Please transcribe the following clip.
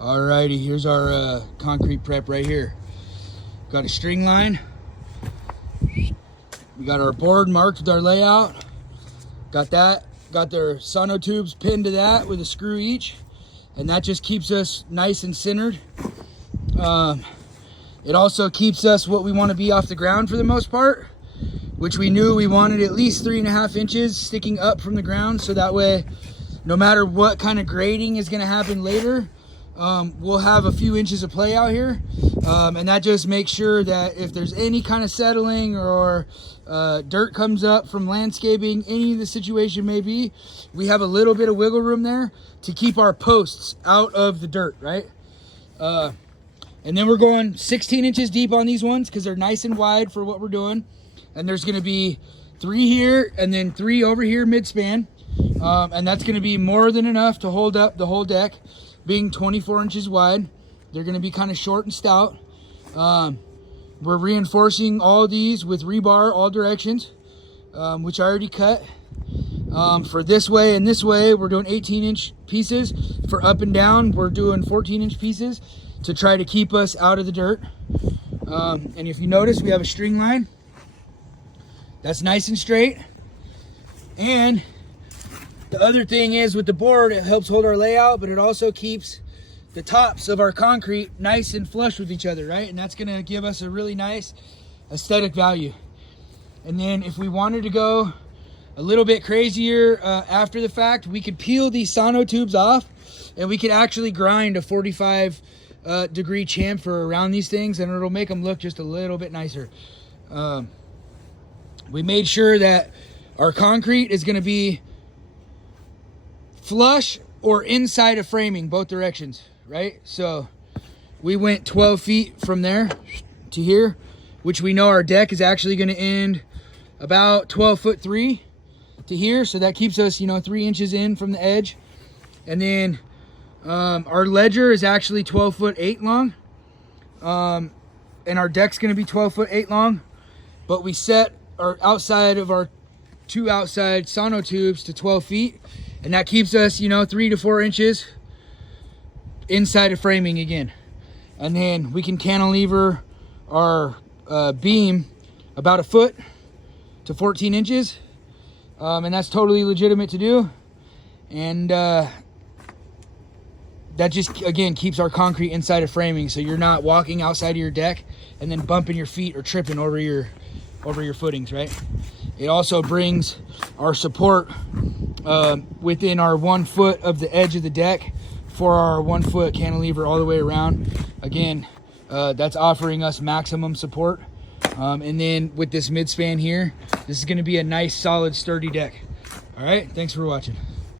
Alrighty, here's our concrete prep right here. Got a string line. We got our board marked with our layout. Got that. Got their sonotubes pinned to that with a screw each. And that just keeps us nice and centered. It also keeps us what we want to be off the ground for the most part, which we knew we wanted at least 3.5 inches sticking up from the ground. So that way, no matter what kind of grading is going to happen later, we'll have a few inches of play out here. And that just makes sure that if there's any kind of settling or dirt comes up from landscaping, any of the situation may be, we have a little bit of wiggle room there to keep our posts out of the dirt, right? And then we're going 16 inches deep on these ones because they're nice and wide for what we're doing. And there's going to be 3 here and then 3 over here mid-span. And that's going to be more than enough to hold up the whole deck, being 24 inches wide. They're going to be kind of short and stout. We're reinforcing all these with rebar all directions, which I already cut. For this way and this way, we're doing 18-inch pieces. For up and down, we're doing 14-inch pieces to try to keep us out of the dirt. And if you notice, we have a string line that's nice and straight. And the other thing is with the board, it helps hold our layout, but it also keeps the tops of our concrete nice and flush with each other, right? And that's gonna give us a really nice aesthetic value. And then if we wanted to go a little bit crazier after the fact, we could peel these sonotubes off and we could actually grind a 45 degree chamfer around these things, and it'll make them look just a little bit nicer. We made sure that our concrete is gonna be flush or inside of framing, both directions, right? So we went 12 feet from there to here, which we know our deck is actually going to end about 12'3" to here. So that keeps us, 3 inches in from the edge. And then our ledger is actually 12'8" long. And our deck's going to be 12'8" long, but we set our outside of our 2 outside sonotubes to 12 feet. And that keeps us, 3 to 4 inches inside of framing again. And then we can cantilever our beam about 1 foot to 14 inches. And that's totally legitimate to do. And that just, again, keeps our concrete inside of framing. So you're not walking outside of your deck and then bumping your feet or tripping over your footings, right? It also brings our support within our 1 foot of the edge of the deck for our 1 foot cantilever all the way around. Again, that's offering us maximum support. And then with this mid-span here, this is going to be a nice, solid, sturdy deck. All right, thanks for watching.